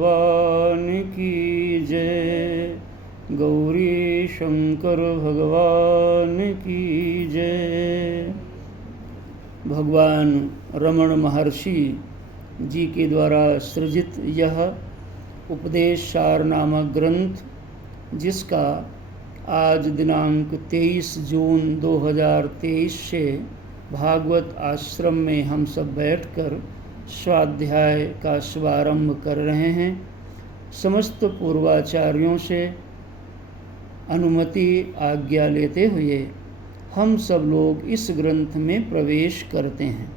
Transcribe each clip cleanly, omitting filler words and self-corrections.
भगवान की जय। गौरी शंकर भगवान की जय। भगवान रमण महर्षि जी के द्वारा सृजित यह उपदेश सार नामक ग्रंथ, जिसका आज दिनांक 23 जून 2023 से भागवत आश्रम में हम सब बैठकर स्वाध्याय का शुभारंभ कर रहे हैं। समस्त पूर्वाचार्यों से अनुमति आज्ञा लेते हुए हम सब लोग इस ग्रंथ में प्रवेश करते हैं।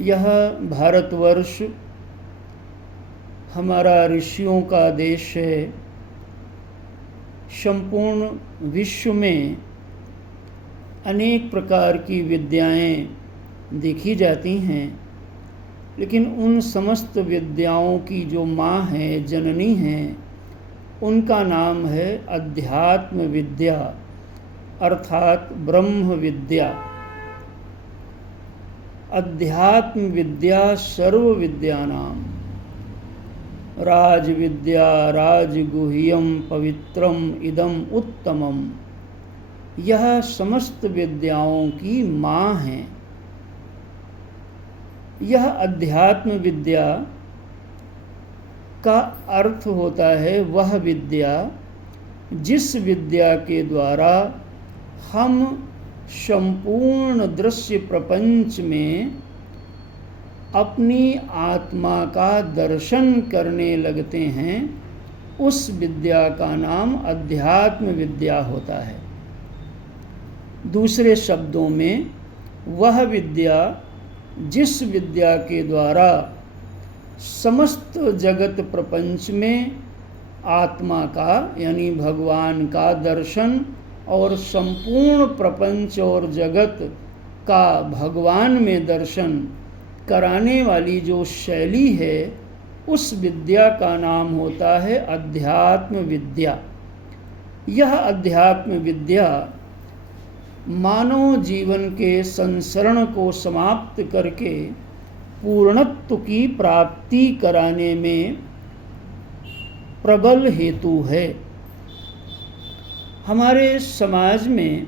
यह भारतवर्ष हमारा ऋषियों का देश है। संपूर्ण विश्व में अनेक प्रकार की विद्याएं देखी जाती हैं, लेकिन उन समस्त विद्याओं की जो माँ है, जननी है, उनका नाम है अध्यात्म विद्या अर्थात ब्रह्म विद्या। अध्यात्म विद्या सर्व विद्यानाम राज विद्या राजगुह्यम पवित्रम इदम उत्तमम। यह समस्त विद्याओं की माँ है। यह अध्यात्म विद्या का अर्थ होता है वह विद्या जिस विद्या के द्वारा हम संपूर्ण दृश्य प्रपंच में अपनी आत्मा का दर्शन करने लगते हैं। उस विद्या का नाम अध्यात्म विद्या होता है। दूसरे शब्दों में, वह विद्या जिस विद्या के द्वारा समस्त जगत प्रपंच में आत्मा का यानी भगवान का दर्शन और संपूर्ण प्रपंच और जगत का भगवान में दर्शन कराने वाली जो शैली है, उस विद्या का नाम होता है अध्यात्म विद्या। यह अध्यात्म विद्या मानव जीवन के संसरण को समाप्त करके पूर्णत्व की प्राप्ति कराने में प्रबल हेतु है। हमारे समाज में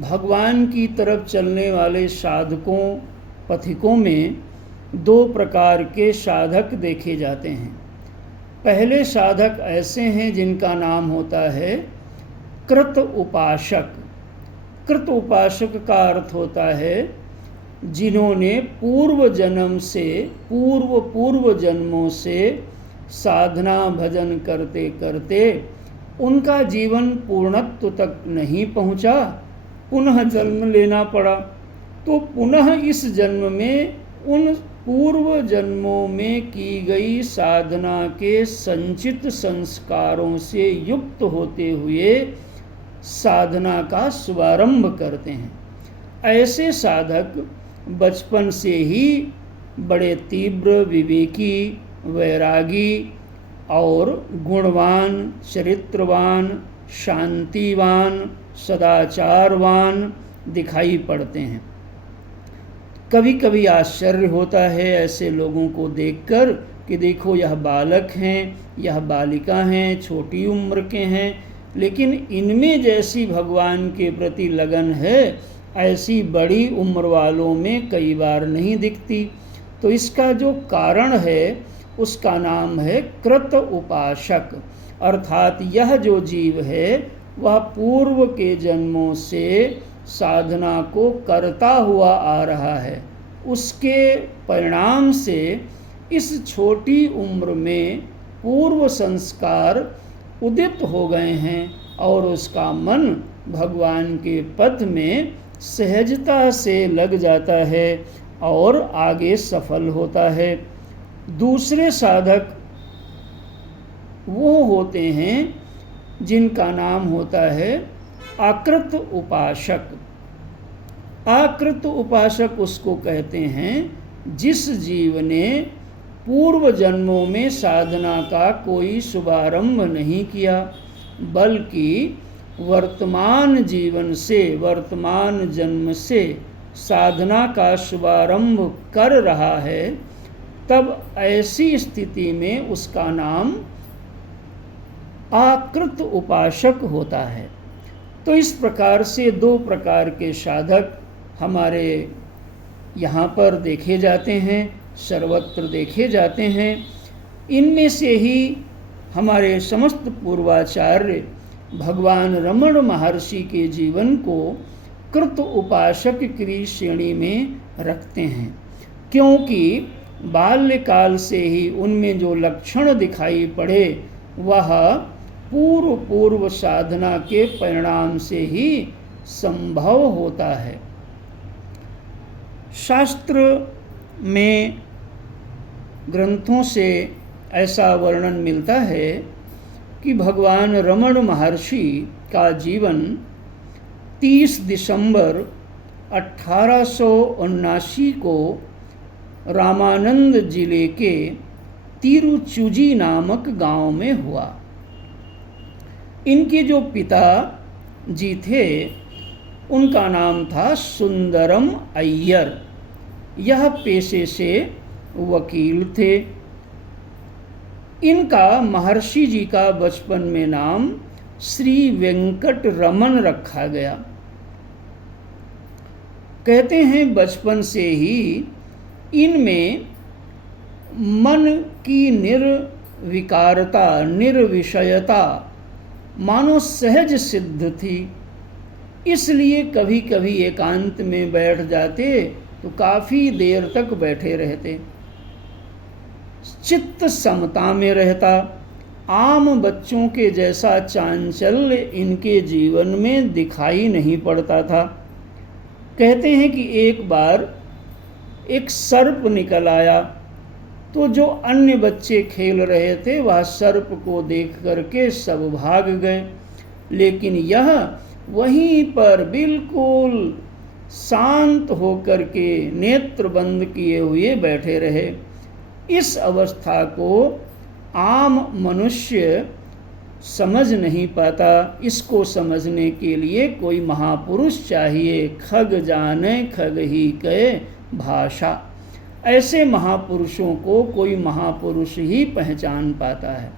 भगवान की तरफ चलने वाले साधकों पथिकों में दो प्रकार के साधक देखे जाते हैं। पहले साधक ऐसे हैं जिनका नाम होता है कृत उपासक। कृत उपासक का अर्थ होता है जिन्होंने पूर्व जन्मों से साधना भजन करते करते उनका जीवन पूर्णत्व तक नहीं पहुंचा, पुनः जन्म लेना पड़ा, तो पुनः इस जन्म में उन पूर्व जन्मों में की गई साधना के संचित संस्कारों से युक्त होते हुए साधना का शुभारंभ करते हैं। ऐसे साधक बचपन से ही बड़े तीव्र विवेकी, वैरागी और गुणवान, चरित्रवान, शांतिवान, सदाचारवान दिखाई पड़ते हैं। कभी कभी आश्चर्य होता है ऐसे लोगों को देखकर कि देखो यह बालक हैं, यह बालिका हैं, छोटी उम्र के हैं, लेकिन इनमें जैसी भगवान के प्रति लगन है ऐसी बड़ी उम्र वालों में कई बार नहीं दिखती। तो इसका जो कारण है उसका नाम है कृत उपासक, अर्थात यह जो जीव है वह पूर्व के जन्मों से साधना को करता हुआ आ रहा है। उसके परिणाम से इस छोटी उम्र में पूर्व संस्कार उदित हो गए हैं और उसका मन भगवान के पथ में सहजता से लग जाता है और आगे सफल होता है। दूसरे साधक वो होते हैं जिनका नाम होता है आकृत उपासक। आकृत उपासक उसको कहते हैं जिस जीव ने पूर्व जन्मों में साधना का कोई शुभारंभ नहीं किया, बल्कि वर्तमान जीवन से, वर्तमान जन्म से साधना का शुभारंभ कर रहा है। तब ऐसी स्थिति में उसका नाम आकृत उपासक होता है। तो इस प्रकार से दो प्रकार के साधक हमारे यहाँ पर देखे जाते हैं, सर्वत्र देखे जाते हैं। इनमें से ही हमारे समस्त पूर्वाचार्य भगवान रमण महर्षि के जीवन को कृत उपासक की श्रेणी में रखते हैं, क्योंकि बाल्यकाल से ही उनमें जो लक्षण दिखाई पड़े वह पूर्व साधना के परिणाम से ही संभव होता है। शास्त्र में ग्रंथों से ऐसा वर्णन मिलता है कि भगवान रमण महर्षि का जीवन 30 दिसंबर 1879 को रामानंद जिले के तिरुचुजी नामक गांव में हुआ। इनके जो पिता जी थे उनका नाम था सुंदरम अय्यर। यह पेशे से वकील थे। इनका महर्षि जी का बचपन में नाम श्री वेंकट रमन रखा गया। कहते हैं बचपन से ही इनमें मन की निर्विकारता, निर्विषयता मानो सहज सिद्ध थी। इसलिए कभी कभी एकांत में बैठ जाते तो काफ़ी देर तक बैठे रहते। चित्त समता में रहता। आम बच्चों के जैसा चांचल्य इनके जीवन में दिखाई नहीं पड़ता था। कहते हैं कि एक बार एक सर्प निकल आया तो जो अन्य बच्चे खेल रहे थे वह सर्प को देख करके सब भाग गए, लेकिन यह वहीं पर बिल्कुल शांत होकर के नेत्र बंद किए हुए बैठे रहे। इस अवस्था को आम मनुष्य समझ नहीं पाता। इसको समझने के लिए कोई महापुरुष चाहिए। खग जाने खग ही कहे भाषा। ऐसे महापुरुषों को कोई महापुरुष ही पहचान पाता है।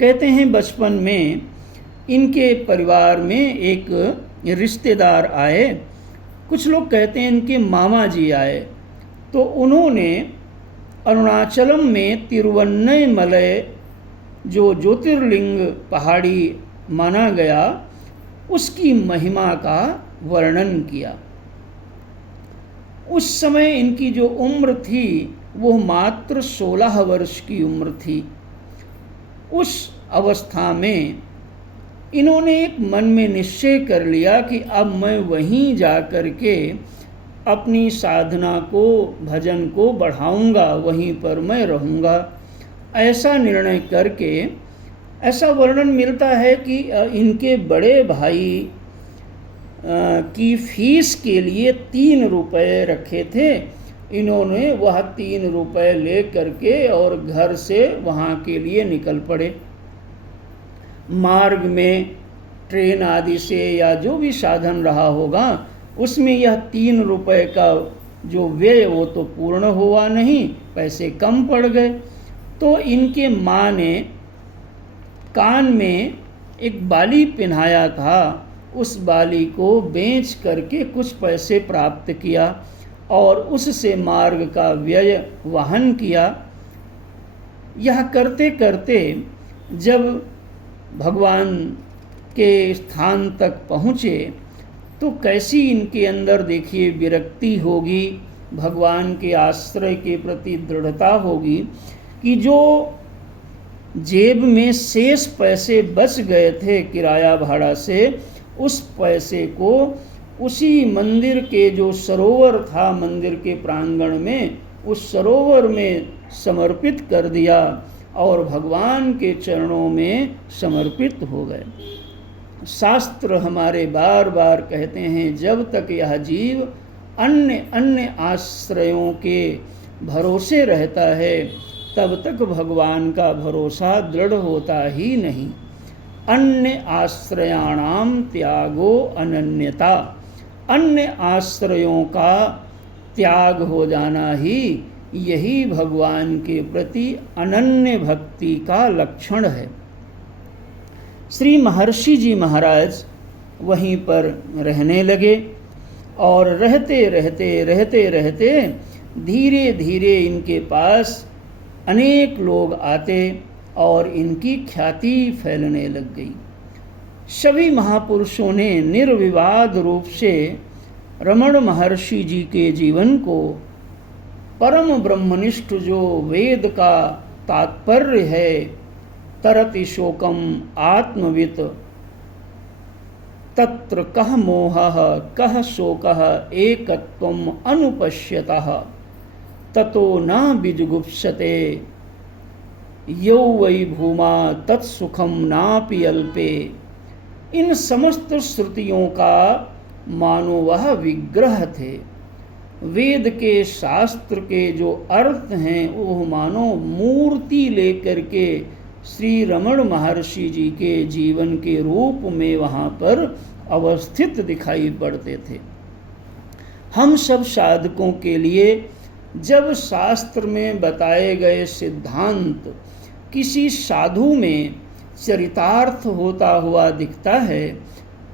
कहते हैं बचपन में इनके परिवार में एक रिश्तेदार आए। कुछ लोग कहते हैं इनके मामा जी आए, तो उन्होंने अरुणाचलम में तिरुवन्नमलई जो ज्योतिर्लिंग पहाड़ी माना गया उसकी महिमा का वर्णन किया। उस समय इनकी जो उम्र थी वो मात्र 16 वर्ष की उम्र थी। उस अवस्था में इन्होंने एक मन में निश्चय कर लिया कि अब मैं वहीं जा कर के अपनी साधना को, भजन को बढ़ाऊंगा, वहीं पर मैं रहूंगा। ऐसा निर्णय करके, ऐसा वर्णन मिलता है कि इनके बड़े भाई की फीस के लिए 3 रुपए रखे थे। इन्होंने वह 3 रुपए ले करके और घर से वहाँ के लिए निकल पड़े। मार्ग में ट्रेन आदि से या जो भी साधन रहा होगा उसमें यह 3 रुपए का जो व्यय वो तो पूर्ण हुआ नहीं, पैसे कम पड़ गए। तो इनके माँ ने कान में एक बाली पहनाया था, उस बाली को बेच करके कुछ पैसे प्राप्त किया और उससे मार्ग का व्यय वहन किया। यह करते करते जब भगवान के स्थान तक पहुँचे तो कैसी इनके अंदर देखिए विरक्ति होगी, भगवान के आश्रय के प्रति दृढ़ता होगी कि जो जेब में शेष पैसे बच गए थे किराया भाड़ा से, उस पैसे को उसी मंदिर के जो सरोवर था मंदिर के प्रांगण में, उस सरोवर में समर्पित कर दिया और भगवान के चरणों में समर्पित हो गए। शास्त्र हमारे बार बार कहते हैं जब तक यह जीव अन्य अन्य आश्रयों के भरोसे रहता है तब तक भगवान का भरोसा दृढ़ होता ही नहीं। अन्य आश्रयाणाम त्यागो अनन्यता। अन्य आश्रयों का त्याग हो जाना ही यही भगवान के प्रति अनन्य भक्ति का लक्षण है। श्री महर्षि जी महाराज वहीं पर रहने लगे और रहते रहते धीरे धीरे इनके पास अनेक लोग आते और इनकी ख्याति फैलने लग गई। सभी महापुरुषों ने निर्विवाद रूप से रमण महर्षि जी के जीवन को परम ब्रह्मनिष्ठ जो वेद का तात्पर्य है, तरति शोकम आत्मवित तत्र कह मोहः कह शोकः एकत्वम अनुपश्यतः ततो न विजुगुप्सते यो वै भूमा तत्सुखम नापि अल्पे। इन समस्त श्रुतियों का मानो वह विग्रह थे। वेद के शास्त्र के जो अर्थ हैं वो मानो मूर्ति लेकर के श्री रमण महर्षि जी के जीवन के रूप में वहाँ पर अवस्थित दिखाई पड़ते थे। हम सब साधकों के लिए जब शास्त्र में बताए गए सिद्धांत किसी साधु में चरितार्थ होता हुआ दिखता है,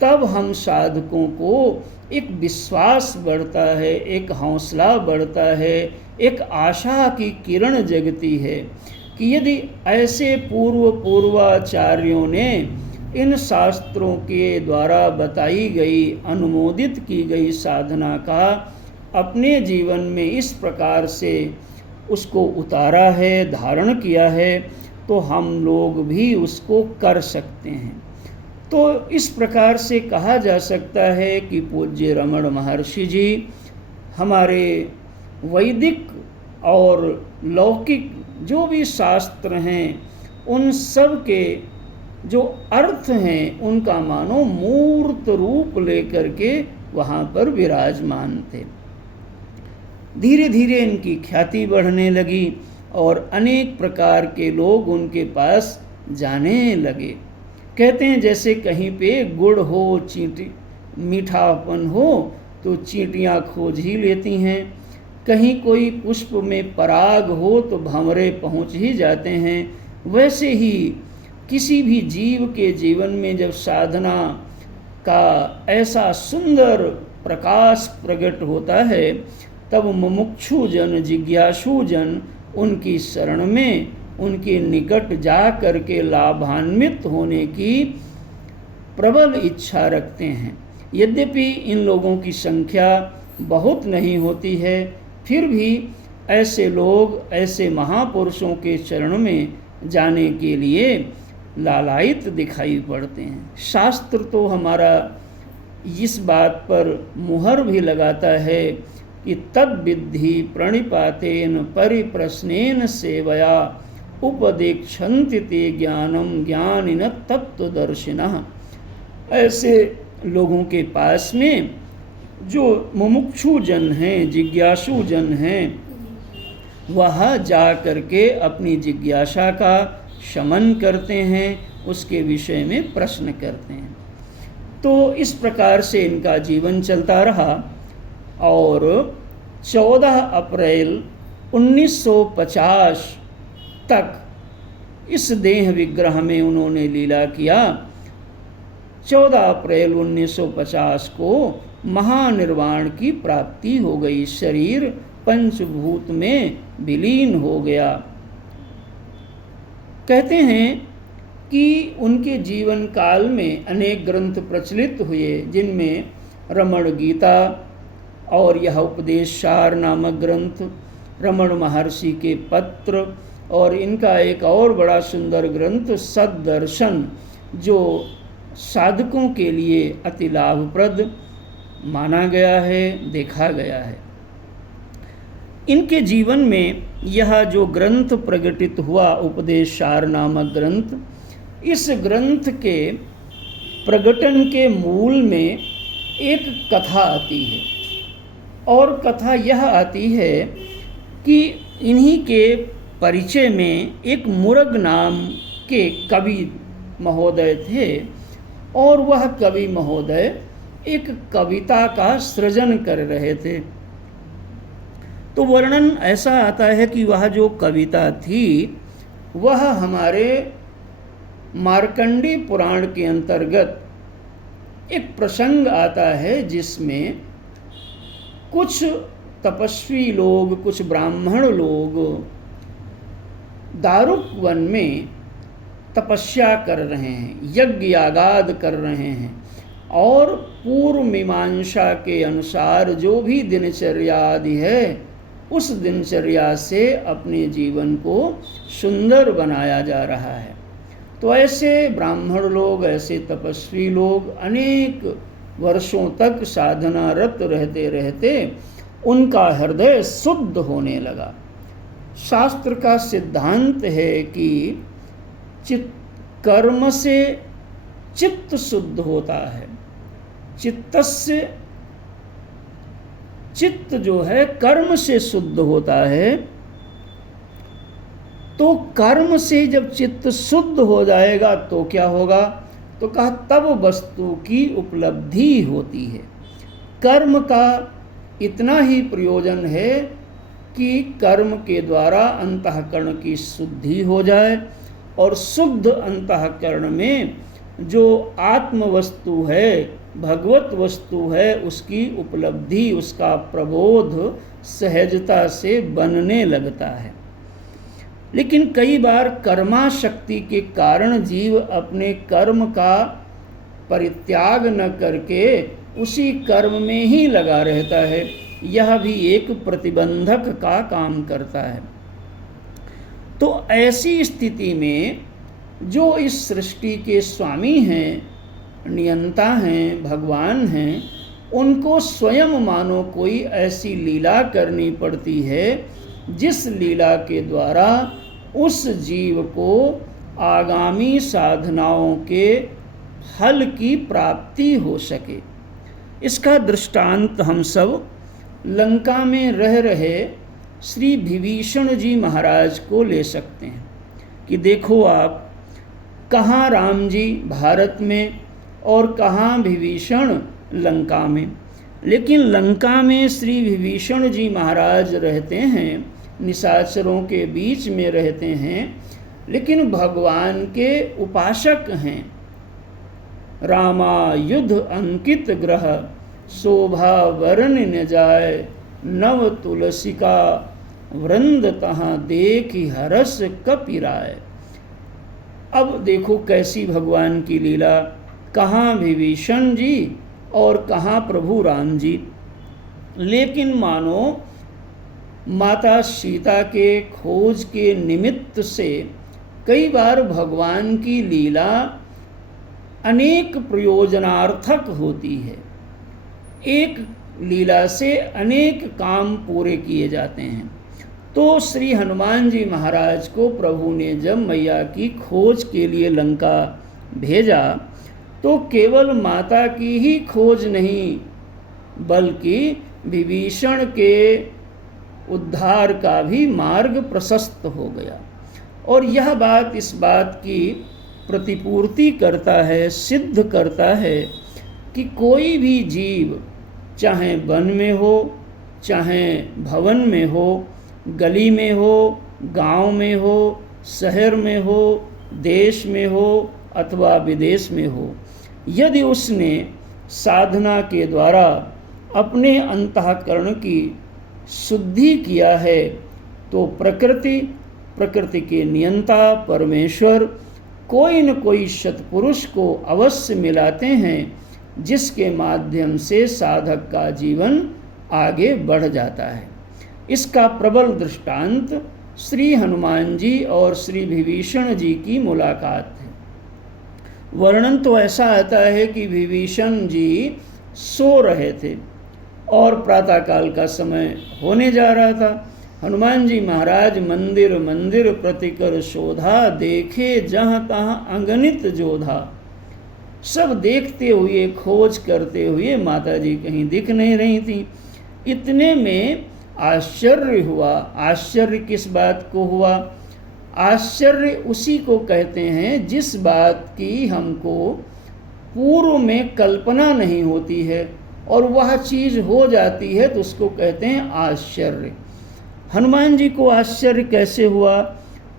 तब हम साधकों को एक विश्वास बढ़ता है, एक हौसला बढ़ता है, एक आशा की किरण जगती है कि यदि ऐसे पूर्वाचार्यों ने इन शास्त्रों के द्वारा बताई गई अनुमोदित की गई साधना का अपने जीवन में इस प्रकार से उसको उतारा है, धारण किया है, तो हम लोग भी उसको कर सकते हैं। तो इस प्रकार से कहा जा सकता है कि पूज्य रमण महर्षि जी हमारे वैदिक और लौकिक जो भी शास्त्र हैं उन सब के जो अर्थ हैं उनका मानो मूर्त रूप लेकर के वहाँ पर विराजमान थे। धीरे धीरे इनकी ख्याति बढ़ने लगी और अनेक प्रकार के लोग उनके पास जाने लगे। कहते हैं जैसे कहीं पे गुड़ हो, चींटी मीठापन हो तो चींटियाँ खोज ही लेती हैं, कहीं कोई पुष्प में पराग हो तो भंवरे पहुँच ही जाते हैं। वैसे ही किसी भी जीव के जीवन में जब साधना का ऐसा सुंदर प्रकाश प्रकट होता है, तब मुमुक्षु जन, जिज्ञासु जन उनकी शरण में, उनके निकट जा कर के लाभान्वित होने की प्रबल इच्छा रखते हैं। यद्यपि इन लोगों की संख्या बहुत नहीं होती है, फिर भी ऐसे लोग ऐसे महापुरुषों के चरण में जाने के लिए लालायित दिखाई पड़ते हैं। शास्त्र तो हमारा इस बात पर मुहर भी लगाता है कि तद्विद्धि प्रणिपातेन परिप्रश्नेन सेवया उपदेक्षन्ति ते ज्ञानम ज्ञानिन तत्वदर्शिनः। ऐसे लोगों के पास में जो मुमुक्षु जन हैं, जिज्ञासु जन हैं, वह जा करके अपनी जिज्ञासा का शमन करते हैं, उसके विषय में प्रश्न करते हैं। तो इस प्रकार से इनका जीवन चलता रहा और 14 अप्रैल 1950 तक इस देह विग्रह में उन्होंने लीला किया। 14 अप्रैल 1950 को महानिर्वाण की प्राप्ति हो गई, शरीर पंचभूत में विलीन हो गया। कहते हैं कि उनके जीवन काल में अनेक ग्रंथ प्रचलित हुए, जिनमें रमण गीता और यह उपदेशसार नामक ग्रंथ, रमण महर्षि के पत्र और इनका एक और बड़ा सुंदर ग्रंथ सद्दर्शन, जो साधकों के लिए अति लाभप्रद माना गया है, देखा गया है। इनके जीवन में यह जो ग्रंथ प्रकटित हुआ उपदेशसार नामक ग्रंथ, इस ग्रंथ के प्रकटन के मूल में एक कथा आती है और कथा यह आती है कि इन्हीं के परिचय में एक मुरग नाम के कवि महोदय थे और वह कवि महोदय एक कविता का सृजन कर रहे थे। तो वर्णन ऐसा आता है कि वह जो कविता थी वह हमारे मार्कंडी पुराण के अंतर्गत एक प्रसंग आता है जिसमें कुछ तपस्वी लोग, कुछ ब्राह्मण लोग दारुक वन में तपस्या कर रहे हैं, यज्ञ यागाद कर रहे हैं और पूर्व मीमांसा के अनुसार जो भी दिनचर्या आदि है उस दिनचर्या से अपने जीवन को सुंदर बनाया जा रहा है। तो ऐसे ब्राह्मण लोग, ऐसे तपस्वी लोग अनेक वर्षों तक साधनारत रहते रहते उनका हृदय शुद्ध होने लगा। शास्त्र का सिद्धांत है कि कर्म से चित्त शुद्ध होता है। चित्तस्य, चित्त जो है कर्म से शुद्ध होता है। तो कर्म से जब चित्त शुद्ध हो जाएगा तो क्या होगा? तो कहा तब वस्तु की उपलब्धि होती है। कर्म का इतना ही प्रयोजन है कि कर्म के द्वारा अंतःकरण की शुद्धि हो जाए और शुद्ध अंतःकरण में जो आत्म वस्तु है, भगवत वस्तु है, उसकी उपलब्धि, उसका प्रबोध सहजता से बनने लगता है। लेकिन कई बार कर्माशक्ति के कारण जीव अपने कर्म का परित्याग न करके उसी कर्म में ही लगा रहता है। यह भी एक प्रतिबंधक का काम करता है। तो ऐसी स्थिति में जो इस सृष्टि के स्वामी हैं, नियंता हैं, भगवान हैं, उनको स्वयं मानो कोई ऐसी लीला करनी पड़ती है जिस लीला के द्वारा उस जीव को आगामी साधनाओं के फल की प्राप्ति हो सके। इसका दृष्टांत हम सब लंका में रह रहे श्री विभीषण जी महाराज को ले सकते हैं कि देखो आप, कहाँ राम जी भारत में और कहाँ विभीषण लंका में। लेकिन लंका में श्री विभीषण जी महाराज रहते हैं, निशाचरों के बीच में रहते हैं, लेकिन भगवान के उपासक हैं। रामा युद्ध अंकित ग्रह, शोभा वरण न जाय, नव तुलसिका वृंद तहाँ देखि हरस कपिराय। अब देखो कैसी भगवान की लीला, कहाँ विभीषण जी और कहाँ प्रभु राम जी। लेकिन मानो माता सीता के खोज के निमित्त से कई बार भगवान की लीला अनेक प्रयोजनार्थक होती है। एक लीला से अनेक काम पूरे किए जाते हैं। तो श्री हनुमान जी महाराज को प्रभु ने जब मैया की खोज के लिए लंका भेजा तो केवल माता की ही खोज नहीं बल्कि विभीषण के उद्धार का भी मार्ग प्रशस्त हो गया। और यह बात इस बात की प्रतिपूर्ति करता है, सिद्ध करता है कि कोई भी जीव चाहे वन में हो, चाहे भवन में हो, गली में हो, गांव में हो, शहर में हो, देश में हो अथवा विदेश में हो, यदि उसने साधना के द्वारा अपने अंतःकरण की शुद्धि किया है तो प्रकृति के नियंता परमेश्वर कोई न कोई सत्पुरुष को अवश्य मिलाते हैं, जिसके माध्यम से साधक का जीवन आगे बढ़ जाता है। इसका प्रबल दृष्टांत श्री हनुमान जी और श्री विभीषण जी की मुलाकात है। वर्णन तो ऐसा आता है कि विभीषण जी सो रहे थे और प्रातःकाल का समय होने जा रहा था। हनुमान जी महाराज मंदिर मंदिर प्रतिकर शोधा, देखे जहाँ तहाँ अगणित जोधा। सब देखते हुए, खोज करते हुए माता जी कहीं दिख नहीं रही थी। इतने में आश्चर्य हुआ। आश्चर्य किस बात को हुआ? आश्चर्य उसी को कहते हैं जिस बात की हमको पूर्व में कल्पना नहीं होती है और वह चीज़ हो जाती है तो उसको कहते हैं आश्चर्य। हनुमान जी को आश्चर्य कैसे हुआ?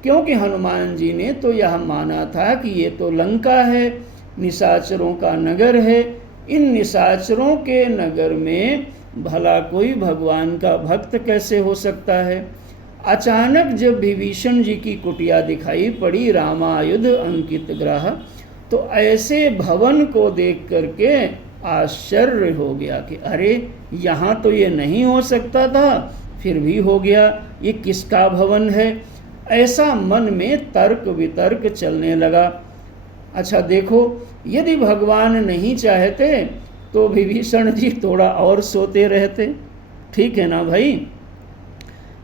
क्योंकि हनुमान जी ने तो यह माना था कि ये तो लंका है, निशाचरों का नगर है, इन निशाचरों के नगर में भला कोई भगवान का भक्त कैसे हो सकता है। अचानक जब विभीषण जी की कुटिया दिखाई पड़ी, रामायुध अंकित ग्रह, तो ऐसे भवन को देख करके आश्चर्य हो गया कि अरे यहाँ तो ये नहीं हो सकता था, फिर भी हो गया, ये किसका भवन है? ऐसा मन में तर्क वितर्क चलने लगा। अच्छा देखो, यदि भगवान नहीं चाहते तो विभीषण जी थोड़ा और सोते रहते, ठीक है ना भाई?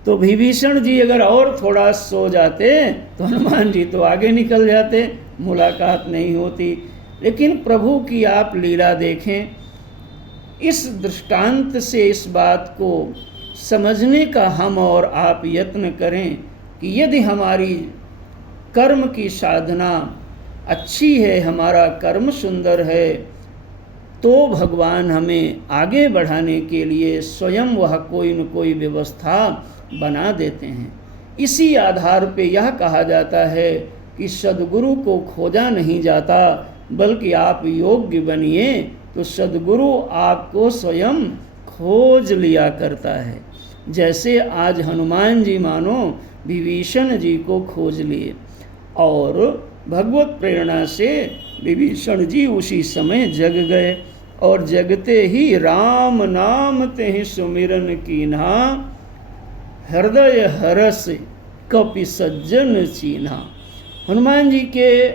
तो विभीषण जी अगर और थोड़ा सो जाते तो हनुमान जी तो आगे निकल जाते, मुलाकात नहीं होती। लेकिन प्रभु की आप लीला देखें, इस दृष्टांत से इस बात को समझने का हम और आप यत्न करें कि यदि हमारी कर्म की साधना अच्छी है, हमारा कर्म सुंदर है, तो भगवान हमें आगे बढ़ाने के लिए स्वयं वह कोई न कोई व्यवस्था बना देते हैं। इसी आधार पे यह कहा जाता है कि सद्गुरु को खोजा नहीं जाता, बल्कि आप योग्य बनिए तो सद्गुरु आपको स्वयं खोज लिया करता है। जैसे आज हनुमान जी मानो विभीषण जी को खोज लिए, और भगवत प्रेरणा से विभीषण जी उसी समय जग गए, और जगते ही राम नाम तेहि सुमिरन कीन्हा, हृदय हरस कपि सज्जन चीन्हा। हनुमान जी के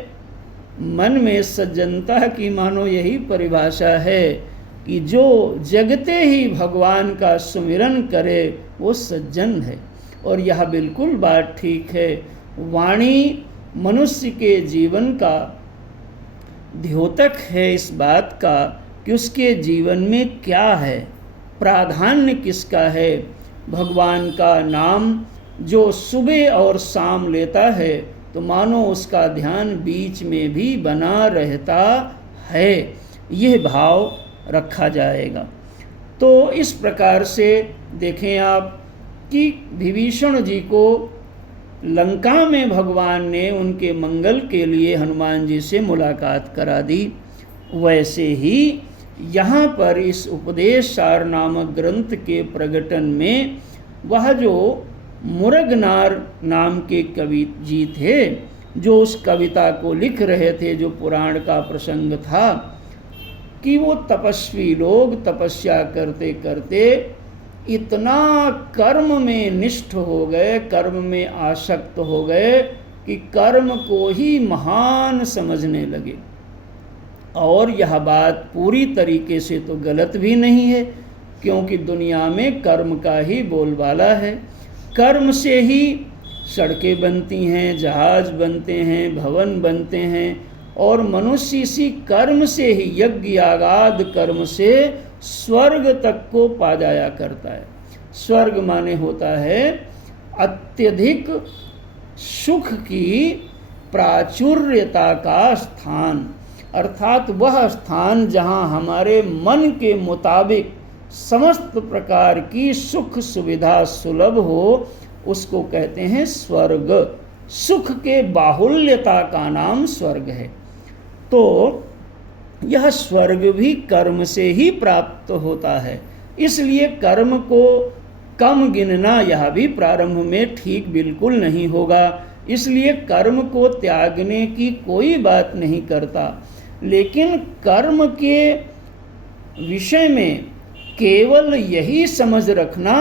मन में सज्जनता की मानो यही परिभाषा है कि जो जगते ही भगवान का सुमिरन करे वो सज्जन है। और यह बिल्कुल बात ठीक है। वाणी मनुष्य के जीवन का द्योतक है इस बात का कि उसके जीवन में क्या है, प्राधान्य किसका है। भगवान का नाम जो सुबह और शाम लेता है तो मानो उसका ध्यान बीच में भी बना रहता है, यह भाव रखा जाएगा। तो इस प्रकार से देखें आप कि विभीषण जी को लंका में भगवान ने उनके मंगल के लिए हनुमान जी से मुलाकात करा दी, वैसे ही यहाँ पर इस उपदेश सार नामक ग्रंथ के प्रकटन में वह जो मुरगनार नाम के कवि जी थे, जो उस कविता को लिख रहे थे, जो पुराण का प्रसंग था कि वो तपस्वी लोग तपस्या करते करते इतना कर्म में निष्ठ हो गए, कर्म में आसक्त हो गए कि कर्म को ही महान समझने लगे। और यह बात पूरी तरीके से तो गलत भी नहीं है, क्योंकि दुनिया में कर्म का ही बोलबाला है। कर्म से ही सड़कें बनती हैं, जहाज बनते हैं, भवन बनते हैं, और मनुष्य इसी कर्म से ही यज्ञ यागाद कर्म से स्वर्ग तक को पा जाया करता है। स्वर्ग माने होता है अत्यधिक सुख की प्राचुर्यता का स्थान, अर्थात वह स्थान जहाँ हमारे मन के मुताबिक समस्त प्रकार की सुख सुविधा सुलभ हो, उसको कहते हैं स्वर्ग। सुख के बाहुल्यता का नाम स्वर्ग है। तो यह स्वर्ग भी कर्म से ही प्राप्त होता है। इसलिए कर्म को कम गिनना यह भी प्रारंभ में ठीक बिल्कुल नहीं होगा। इसलिए कर्म को त्यागने की कोई बात नहीं करता, लेकिन कर्म के विषय में केवल यही समझ रखना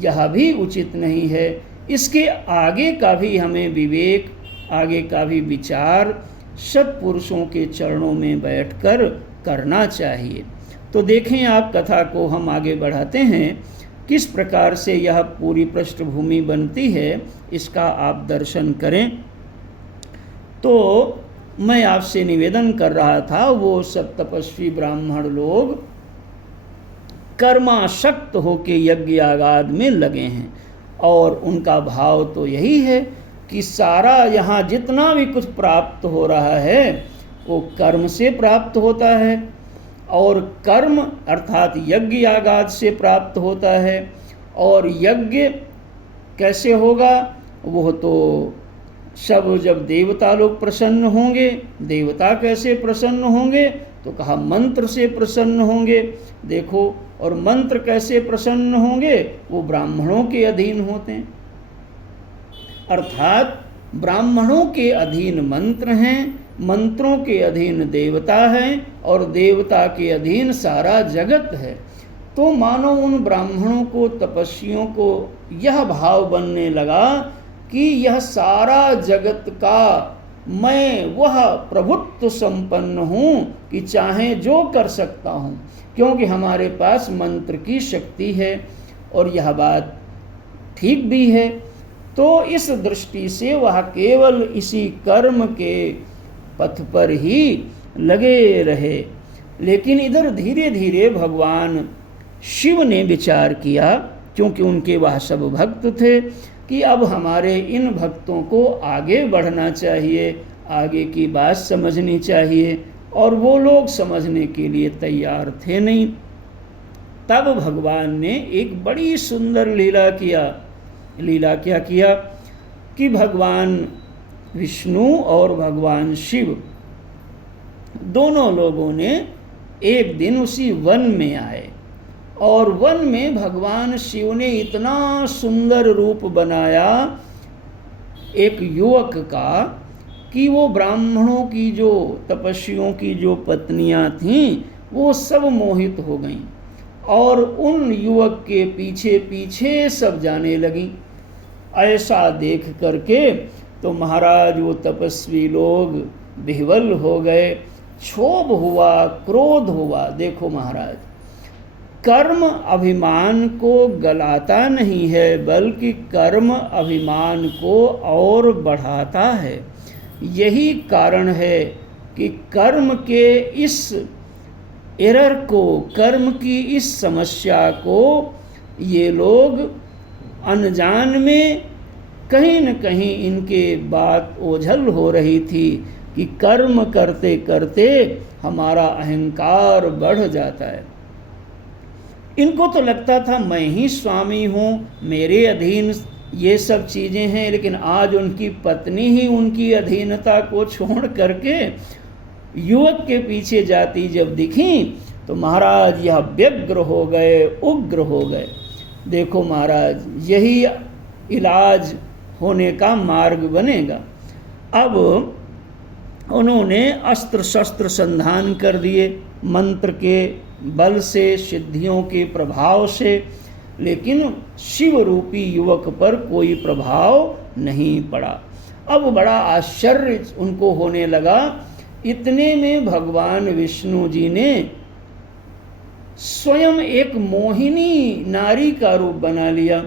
यह भी उचित नहीं है। इसके आगे का भी हमें विवेक, आगे का भी विचार सत्पुरुषों के चरणों में बैठकर करना चाहिए। तो देखें आप, कथा को हम आगे बढ़ाते हैं, किस प्रकार से यह पूरी पृष्ठभूमि बनती है, इसका आप दर्शन करें। तो मैं आपसे निवेदन कर रहा था, वो सब तपस्वी ब्राह्मण लोग कर्माशक्त होके यज्ञ यागाद में लगे हैं, और उनका भाव तो यही है कि सारा यहाँ जितना भी कुछ प्राप्त हो रहा है वो कर्म से प्राप्त होता है, और कर्म अर्थात यज्ञ यागाद से प्राप्त होता है। और यज्ञ कैसे होगा? वो तो सब जब देवता लोग प्रसन्न होंगे। देवता कैसे प्रसन्न होंगे? तो कहा मंत्र से प्रसन्न होंगे। देखो, और मंत्र कैसे प्रसन्न होंगे? वो ब्राह्मणों के अधीन होते हैं, अर्थात ब्राह्मणों के अधीन मंत्र हैं, मंत्रों के अधीन देवता हैं, और देवता के अधीन सारा जगत है। तो मानो उन ब्राह्मणों को, तपस्वियों को यह भाव बनने लगा कि यह सारा जगत का मैं वह प्रभुत्व संपन्न हूँ कि चाहे जो कर सकता हूँ, क्योंकि हमारे पास मंत्र की शक्ति है। और यह बात ठीक भी है। तो इस दृष्टि से वह केवल इसी कर्म के पथ पर ही लगे रहे। लेकिन इधर धीरे धीरे भगवान शिव ने विचार किया, क्योंकि उनके वह सब भक्त थे, कि अब हमारे इन भक्तों को आगे बढ़ना चाहिए, आगे की बात समझनी चाहिए, और वो लोग समझने के लिए तैयार थे नहीं। तब भगवान ने एक बड़ी सुंदर लीला किया। लीला क्या किया कि भगवान विष्णु और भगवान शिव दोनों लोगों ने एक दिन उसी वन में आए, और वन में भगवान शिव ने इतना सुंदर रूप बनाया एक युवक का कि वो ब्राह्मणों की जो, तपस्वियों की जो पत्नियां थीं, वो सब मोहित हो गईं और उन युवक के पीछे पीछे सब जाने लगीं। ऐसा देख करके तो महाराज वो तपस्वी लोग विह्वल हो गए, क्षोभ हुआ, क्रोध हुआ। देखो महाराज, कर्म अभिमान को गलाता नहीं है, बल्कि कर्म अभिमान को और बढ़ाता है। यही कारण है कि कर्म के इस एरर को, कर्म की इस समस्या को ये लोग अनजान में कहीं न कहीं इनके बात ओझल हो रही थी कि कर्म करते करते हमारा अहंकार बढ़ जाता है। इनको तो लगता था मैं ही स्वामी हूँ, मेरे अधीन ये सब चीज़ें हैं, लेकिन आज उनकी पत्नी ही उनकी अधीनता को छोड़ करके युवक के पीछे जाती जब दिखी तो महाराज यह व्यग्र हो गए, उग्र हो गए। देखो महाराज, यही इलाज होने का मार्ग बनेगा। अब उन्होंने अस्त्र शस्त्र संधान कर दिए मंत्र के बल से, सिद्धियों के प्रभाव से, लेकिन शिव रूपी युवक पर कोई प्रभाव नहीं पड़ा। अब बड़ा आश्चर्य उनको होने लगा। इतने में भगवान विष्णु जी ने स्वयं एक मोहिनी नारी का रूप बना लिया।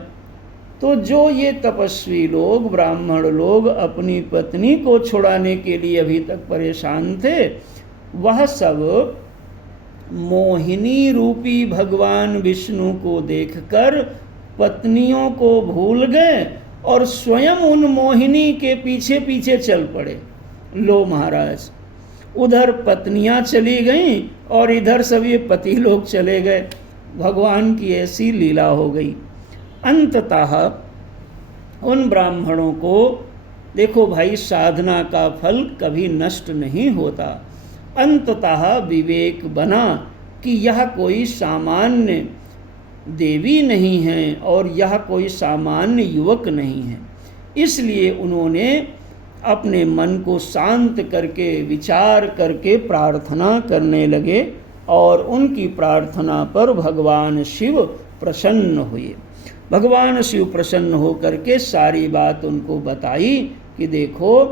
तो जो ये तपस्वी लोग, ब्राह्मण लोग अपनी पत्नी को छुड़ाने के लिए अभी तक परेशान थे, वह सब मोहिनी रूपी भगवान विष्णु को देखकर पत्नियों को भूल गए और स्वयं उन मोहिनी के पीछे पीछे चल पड़े। लो महाराज, उधर पत्नियां चली गईं और इधर सब ये पति लोग चले गए। भगवान की ऐसी लीला हो गई। अंततः उन ब्राह्मणों को, देखो भाई, साधना का फल कभी नष्ट नहीं होता। अंततः विवेक बना कि यह कोई सामान्य देवी नहीं है और यह कोई सामान्य युवक नहीं है। इसलिए उन्होंने अपने मन को शांत करके, विचार करके प्रार्थना करने लगे और उनकी प्रार्थना पर भगवान शिव प्रसन्न हुए। भगवान शिव प्रसन्न होकर के सारी बात उनको बताई कि देखो,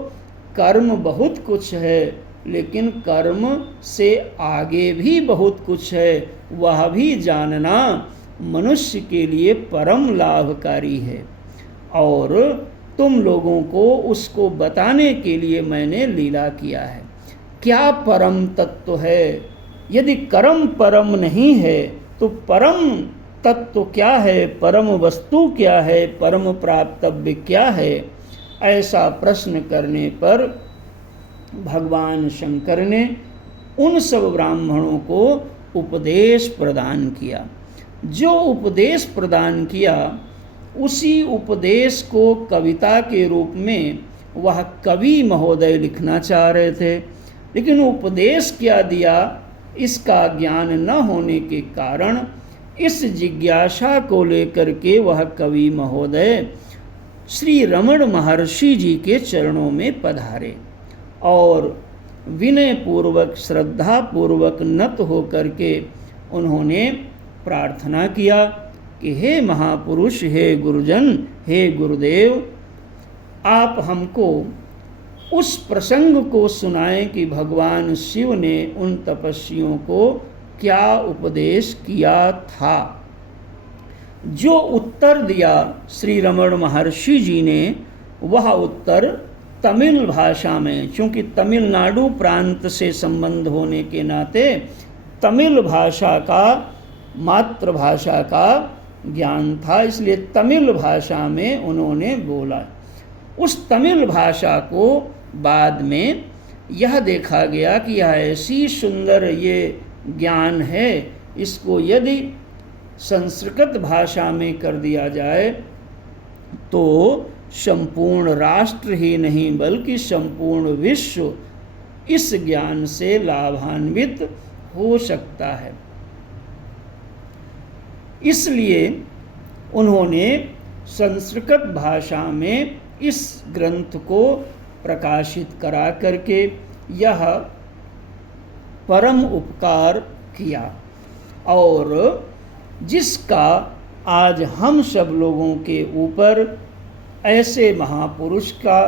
कर्म बहुत कुछ है, लेकिन कर्म से आगे भी बहुत कुछ है, वह भी जानना मनुष्य के लिए परम लाभकारी है, और तुम लोगों को उसको बताने के लिए मैंने लीला किया है। क्या परम तत्व है? यदि कर्म परम नहीं है तो परम तत्व क्या है? परम वस्तु क्या है? परम प्राप्तव्य क्या है? ऐसा प्रश्न करने पर भगवान शंकर ने उन सब ब्राह्मणों को उपदेश प्रदान किया। जो उपदेश प्रदान किया उसी उपदेश को कविता के रूप में वह कवि महोदय लिखना चाह रहे थे, लेकिन उपदेश क्या दिया इसका ज्ञान न होने के कारण इस जिज्ञासा को लेकर के वह कवि महोदय श्री रमण महर्षि जी के चरणों में पधारे और विनय पूर्वक श्रद्धा पूर्वक नत होकर के उन्होंने प्रार्थना किया कि हे महापुरुष, हे गुरुजन, हे गुरुदेव, आप हमको उस प्रसंग को सुनाएं कि भगवान शिव ने उन तपस्वियों को क्या उपदेश किया था। जो उत्तर दिया श्री रमण महर्षि जी ने, वह उत्तर तमिल भाषा में, चूँकि तमिलनाडु प्रांत से संबंध होने के नाते तमिल भाषा का, मातृभाषा का ज्ञान था, इसलिए तमिल भाषा में उन्होंने बोला। उस तमिल भाषा को बाद में यह देखा गया कि यह ऐसी सुंदर ये ज्ञान है, इसको यदि संस्कृत भाषा में कर दिया जाए तो संपूर्ण राष्ट्र ही नहीं बल्कि संपूर्ण विश्व इस ज्ञान से लाभान्वित हो सकता है। इसलिए उन्होंने संस्कृत भाषा में इस ग्रंथ को प्रकाशित करा करके यह परम उपकार किया और जिसका आज हम सब लोगों के ऊपर ऐसे महापुरुष का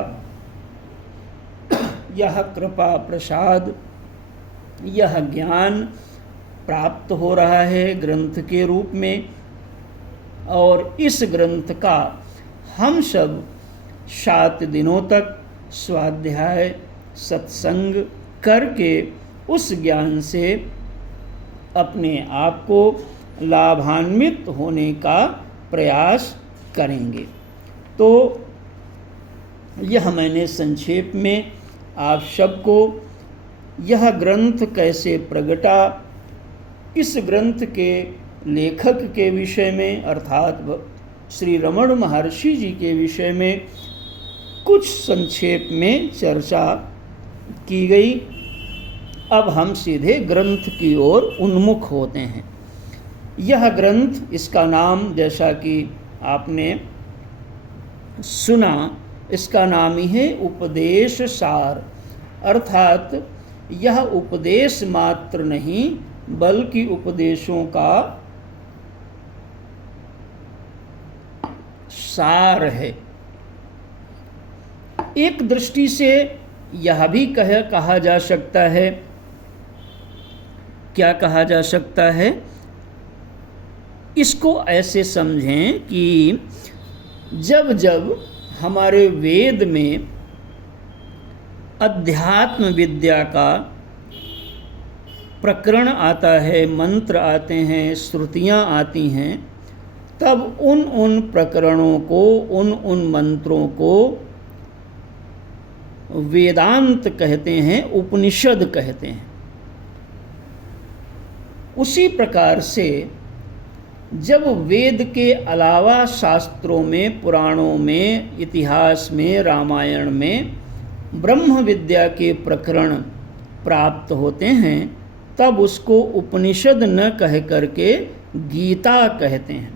यह कृपा प्रसाद, यह ज्ञान प्राप्त हो रहा है ग्रंथ के रूप में। और इस ग्रंथ का हम सब 7 दिनों तक स्वाध्याय सत्संग करके उस ज्ञान से अपने आप को लाभान्वित होने का प्रयास करेंगे। तो यह मैंने संक्षेप में आप सबको यह ग्रंथ कैसे प्रगटा, इस ग्रंथ के लेखक के विषय में अर्थात श्री रमण महर्षि जी के विषय में कुछ संक्षेप में चर्चा की गई। अब हम सीधे ग्रंथ की ओर उन्मुख होते हैं। यह ग्रंथ, इसका नाम जैसा कि आपने सुना, इसका नाम ही है उपदेश सार, अर्थात यह उपदेश मात्र नहीं बल्कि उपदेशों का सार है। एक दृष्टि से यह भी कहा जा सकता है, क्या कहा जा सकता है, इसको ऐसे समझें कि जब जब हमारे वेद में अध्यात्म विद्या का प्रकरण आता है, मंत्र आते हैं, श्रुतियाँ आती हैं, तब उन प्रकरणों को, उन मंत्रों को वेदांत कहते हैं, उपनिषद कहते हैं। उसी प्रकार से जब वेद के अलावा शास्त्रों में, पुराणों में, इतिहास में, रामायण में ब्रह्म विद्या के प्रकरण प्राप्त होते हैं, तब उसको उपनिषद न कह करके गीता कहते हैं।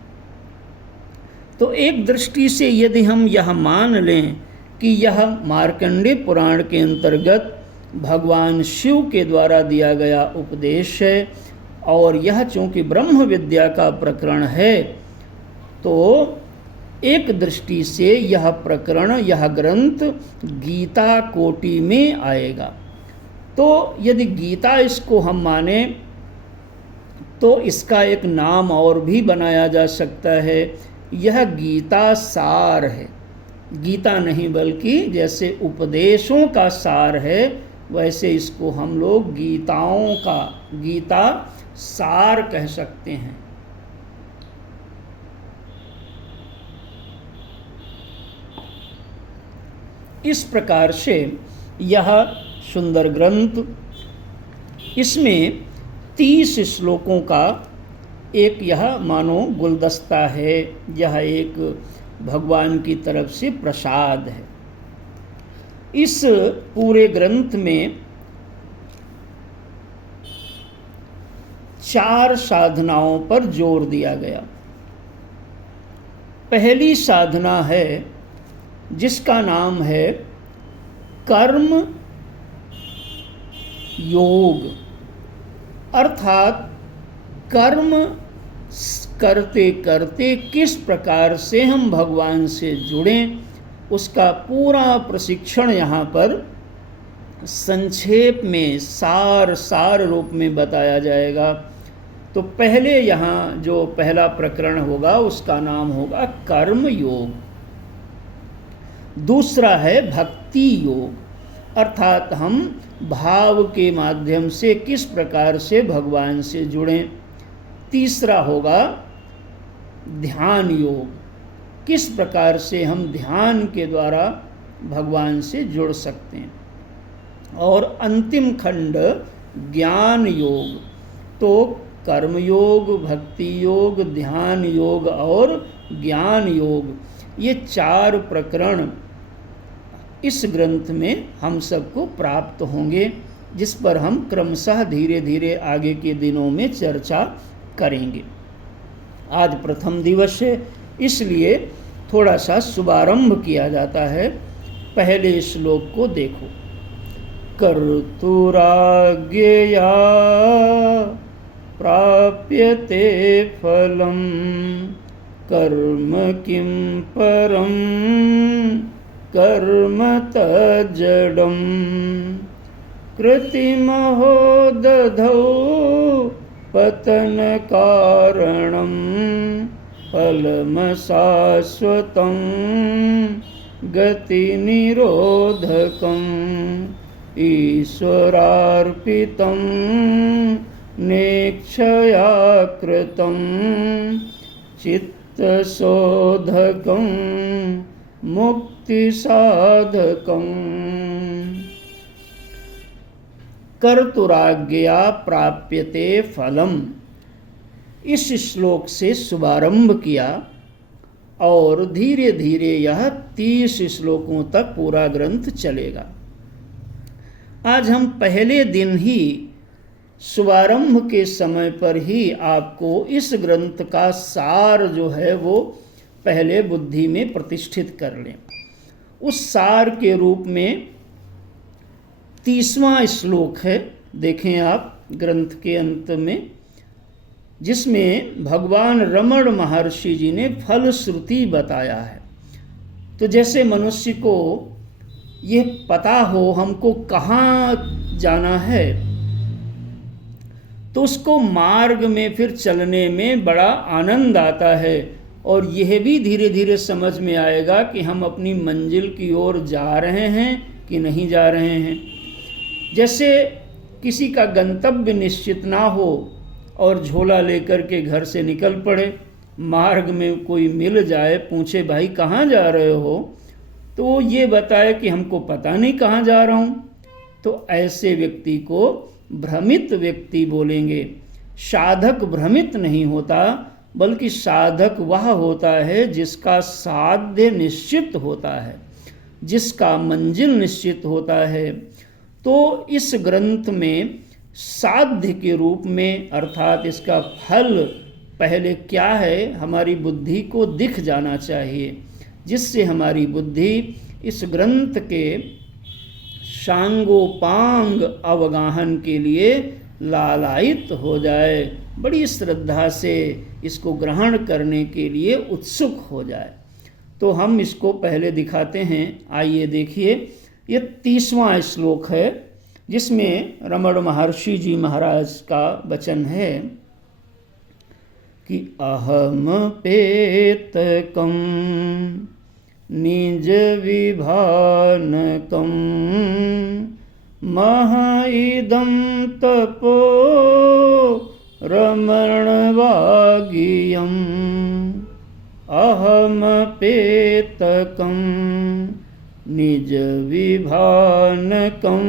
तो एक दृष्टि से यदि हम यह मान लें कि यह मार्कंडेय पुराण के अंतर्गत भगवान शिव के द्वारा दिया गया उपदेश है और यह चूँकि ब्रह्म विद्या का प्रकरण है, तो एक दृष्टि से यह प्रकरण, यह ग्रंथ गीता कोटि में आएगा। तो यदि गीता इसको हम माने तो इसका एक नाम और भी बनाया जा सकता है, यह गीता सार है। गीता नहीं बल्कि जैसे उपदेशों का सार है, वैसे इसको हम लोग गीताओं का, गीता सार कह सकते हैं। इस प्रकार से यह सुंदर ग्रंथ, इसमें 30 श्लोकों का एक यह मानो गुलदस्ता है, यह एक भगवान की तरफ से प्रसाद है। इस पूरे ग्रंथ में 4 साधनाओं पर जोर दिया गया। पहली साधना है जिसका नाम है कर्म योग, अर्थात कर्म करते करते किस प्रकार से हम भगवान से जुड़ें, उसका पूरा प्रशिक्षण यहाँ पर संक्षेप में सार रूप में बताया जाएगा। तो पहले यहाँ जो पहला प्रकरण होगा उसका नाम होगा कर्म योग। दूसरा है भक्ति योग, अर्थात हम भाव के माध्यम से किस प्रकार से भगवान से जुड़ें। तीसरा होगा ध्यान योग, किस प्रकार से हम ध्यान के द्वारा भगवान से जुड़ सकते हैं। और अंतिम खंड ज्ञान योग। तो कर्म योग, भक्ति योग, ध्यान योग और ज्ञान योग, ये 4 प्रकरण इस ग्रंथ में हम सबको प्राप्त होंगे, जिस पर हम क्रमशः धीरे धीरे आगे के दिनों में चर्चा करेंगे। आज प्रथम दिवस है, इसलिए थोड़ा सा शुभारंभ किया जाता है। पहले श्लोक को देखो। कर्तुराज्ञया प्राप्यते फलम कर्म किं परम कर्म तज्जडम कृतिमहो दधौ पतन कारणम फलम शाश्वतं गति निरोधकम ईश्वरार्पितं नेक्षया कृतं चित्तशोधकं मुक्तिसाधकं। कर्तुराज्ञया प्राप्यते फलम, इस श्लोक से शुभारंभ किया और धीरे धीरे यह 30 श्लोकों तक पूरा ग्रंथ चलेगा। आज हम पहले दिन ही शुभारंभ के समय पर ही आपको इस ग्रंथ का सार जो है वो पहले बुद्धि में प्रतिष्ठित कर लें। उस सार के रूप में 30वां श्लोक है, देखें आप ग्रंथ के अंत में, जिसमें भगवान रमण महर्षि जी ने फलश्रुति बताया है। तो जैसे मनुष्य को ये पता हो हमको कहाँ जाना है, तो उसको मार्ग में फिर चलने में बड़ा आनंद आता है और यह भी धीरे धीरे समझ में आएगा कि हम अपनी मंजिल की ओर जा रहे हैं कि नहीं जा रहे हैं। जैसे किसी का गंतव्य निश्चित ना हो और झोला लेकर के घर से निकल पड़े, मार्ग में कोई मिल जाए, पूछे भाई कहाँ जा रहे हो, तो वो ये बताए कि हमको पता नहीं कहाँ जा रहा हूँ, तो ऐसे व्यक्ति को भ्रमित व्यक्ति बोलेंगे। साधक भ्रमित नहीं होता, बल्कि साधक वह होता है जिसका साध्य निश्चित होता है, जिसका मंजिल निश्चित होता है। तो इस ग्रंथ में साध्य के रूप में, अर्थात इसका फल पहले क्या है, हमारी बुद्धि को दिख जाना चाहिए, जिससे हमारी बुद्धि इस ग्रंथ के सांगोपांग अवगाहन के लिए लालायित हो जाए, बड़ी श्रद्धा से इसको ग्रहण करने के लिए उत्सुक हो जाए। तो हम इसको पहले दिखाते हैं। आइए देखिए, ये 30वां श्लोक है, जिसमें रमण महर्षि जी महाराज का वचन है कि अहम पेतकम निज विभानकम महाइदं तपो रमणवागियम अहम पेतकम निज विभानकम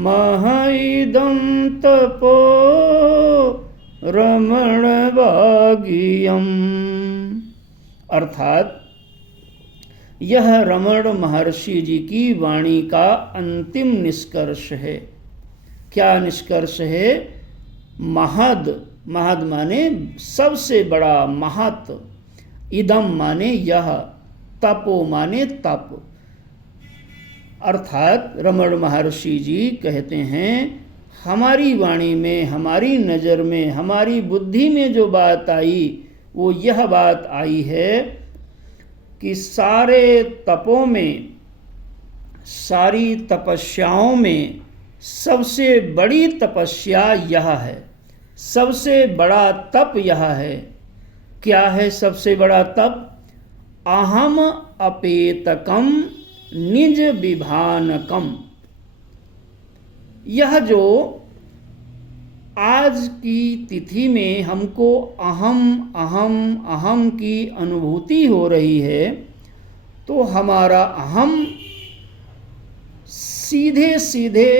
महाइदं तपो रमणवागियम। अर्थात यह रमण महर्षि जी की वाणी का अंतिम निष्कर्ष है। क्या निष्कर्ष है? महद, महद माने सबसे बड़ा, महत, इदम माने यह, तपो माने तप। अर्थात रमण महर्षि जी कहते हैं, हमारी वाणी में, हमारी नज़र में, हमारी बुद्धि में जो बात आई वो यह बात आई है कि सारे तपों में, सारी तपस्याओं में सबसे बड़ी तपस्या यह है, सबसे बड़ा तप यह है। क्या है सबसे बड़ा तप? अहम अपेतकम निज विभानकम। यह जो आज की तिथि में हमको अहम अहम अहम की अनुभूति हो रही है, तो हमारा अहम सीधे सीधे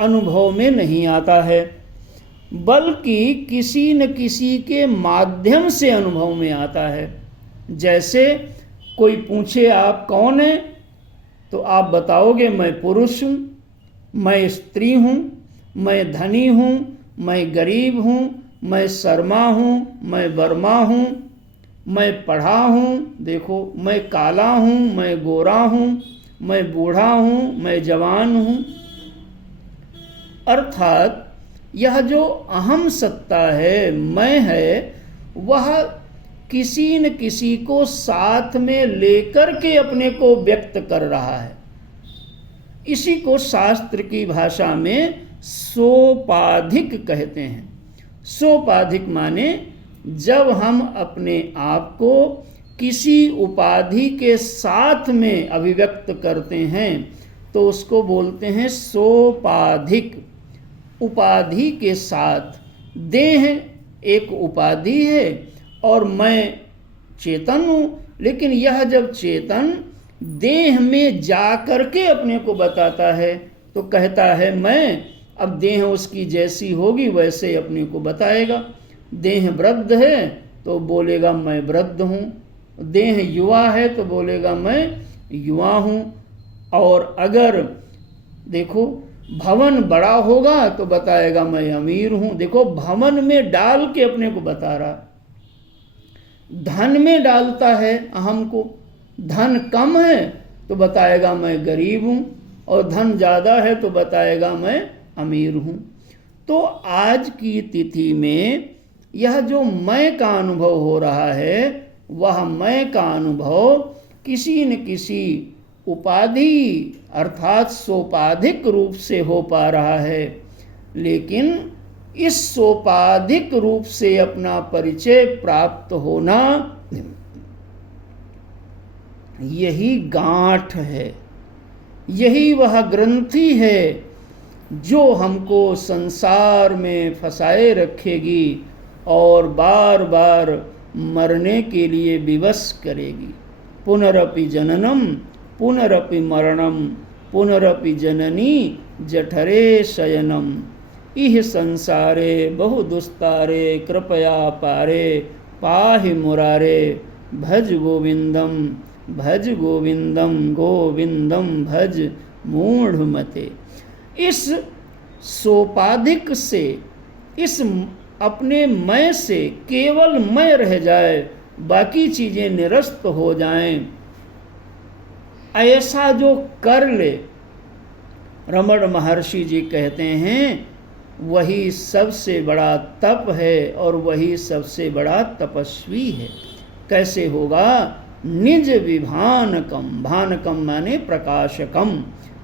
अनुभव में नहीं आता है, बल्कि किसी न किसी के माध्यम से अनुभव में आता है। जैसे कोई पूछे आप कौन है, तो आप बताओगे मैं पुरुष हूँ, मैं स्त्री हूँ, मैं धनी हूँ, मैं गरीब हूँ, मैं शर्मा हूँ, मैं वर्मा हूँ, मैं पढ़ा हूँ, देखो मैं काला हूँ, मैं गोरा हूँ, मैं बूढ़ा हूँ, मैं जवान हूँ। अर्थात यह जो अहम सत्ता है, मैं है, वह किसी न किसी को साथ में लेकर के अपने को व्यक्त कर रहा है। इसी को शास्त्र की भाषा में सोपाधिक कहते हैं। सोपाधिक माने जब हम अपने आप को किसी उपाधि के साथ में अभिव्यक्त करते हैं तो उसको बोलते हैं सोपाधिक। उपाधि के साथ, देह एक उपाधि है और मैं चेतन हूँ, लेकिन यह जब चेतन देह में जा करके अपने को बताता है तो कहता है मैं। अब देह उसकी जैसी होगी वैसे अपने को बताएगा। देह वृद्ध है तो बोलेगा मैं वृद्ध हूँ, देह युवा है तो बोलेगा मैं युवा हूँ। और अगर देखो भवन बड़ा होगा तो बताएगा मैं अमीर हूँ। देखो भवन में डाल के अपने को बता रहा। धन में डालता है अहम को, धन कम है तो बताएगा मैं गरीब हूँ, और धन ज़्यादा है तो बताएगा मैं अमीर हूँ। तो आज की तिथि में यह जो मैं का अनुभव हो रहा है, वह मैं का अनुभव किसी न किसी उपाधि अर्थात सोपाधिक रूप से हो पा रहा है। लेकिन इस सोपाधिक रूप से अपना परिचय प्राप्त होना, यही गांठ है, यही वह ग्रंथि है जो हमको संसार में फंसाए रखेगी और बार बार मरने के लिए विवश करेगी। पुनरपि जननम पुनरपि मरणम पुनरपि जननी जठरे शयनम इह संसारे बहु दुस्तारे कृपया पारे पाहि मुरारे भज गोविंदम गोविंदम भज मूढ़मते। इस सोपाधिक से, इस अपने मैं से केवल मैं रह जाए, बाकी चीज़ें निरस्त हो जाएं, ऐसा जो कर ले, रमण महर्षि जी कहते हैं वही सबसे बड़ा तप है और वही सबसे बड़ा तपस्वी है। कैसे होगा? निज विभानकम, भानकम माने प्रकाशकम,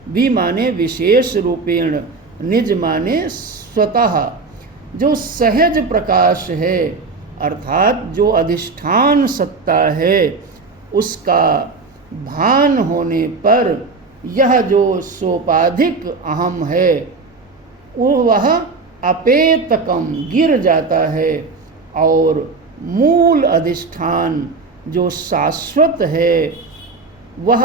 वि माने विशेष रूपेण, निज माने स्वतः, जो सहज प्रकाश है अर्थात जो अधिष्ठान सत्ता है, उसका भान होने पर यह जो सोपाधिक अहम है वह अपेतकम गिर जाता है और मूल अधिष्ठान जो शाश्वत है वह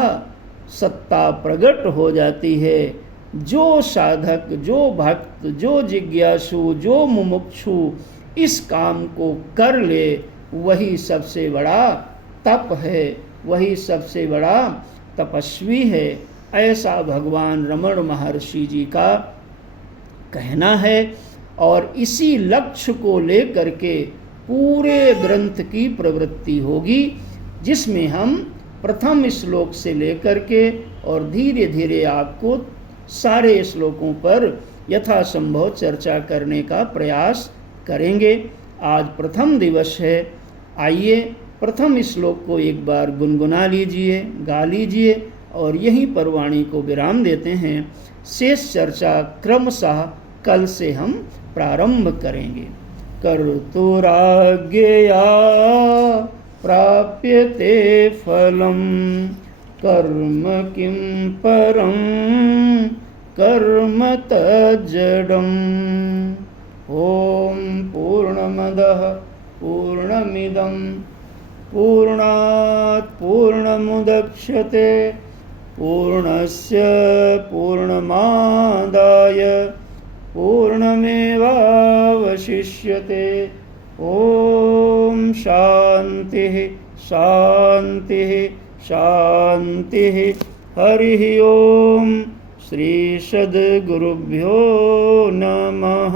सत्ता प्रकट हो जाती है। जो साधक, जो भक्त, जो जिज्ञासु, जो मुमुक्षु इस काम को कर ले, वही सबसे बड़ा तप है, वही सबसे बड़ा तपस्वी है, ऐसा भगवान रमण महर्षि जी का कहना है। और इसी लक्ष्य को लेकर के पूरे ग्रंथ की प्रवृत्ति होगी, जिसमें हम प्रथम श्लोक से लेकर के और धीरे धीरे आपको सारे श्लोकों पर यथासंभव चर्चा करने का प्रयास करेंगे। आज प्रथम दिवस है, आइए प्रथम श्लोक को एक बार गुनगुना लीजिए, गा लीजिए और यहीं पर वाणी को विराम देते हैं। शेष चर्चा क्रमशः कल से हम प्रारंभ करेंगे। कर्तुराज्ञया प्राप्यते फलम कर्म किं परम कर्म तज्जडम्। ओम पूर्णमदः पूर्णमिदं पूर्णात् पूर्णमुदच्यते पूर्णस्य पूर्णमादाय पूर्णमेवावशिष्यते। ओम शांति शांति शांति। हरि ओम। श्री सद्गुरुभ्यो नमः।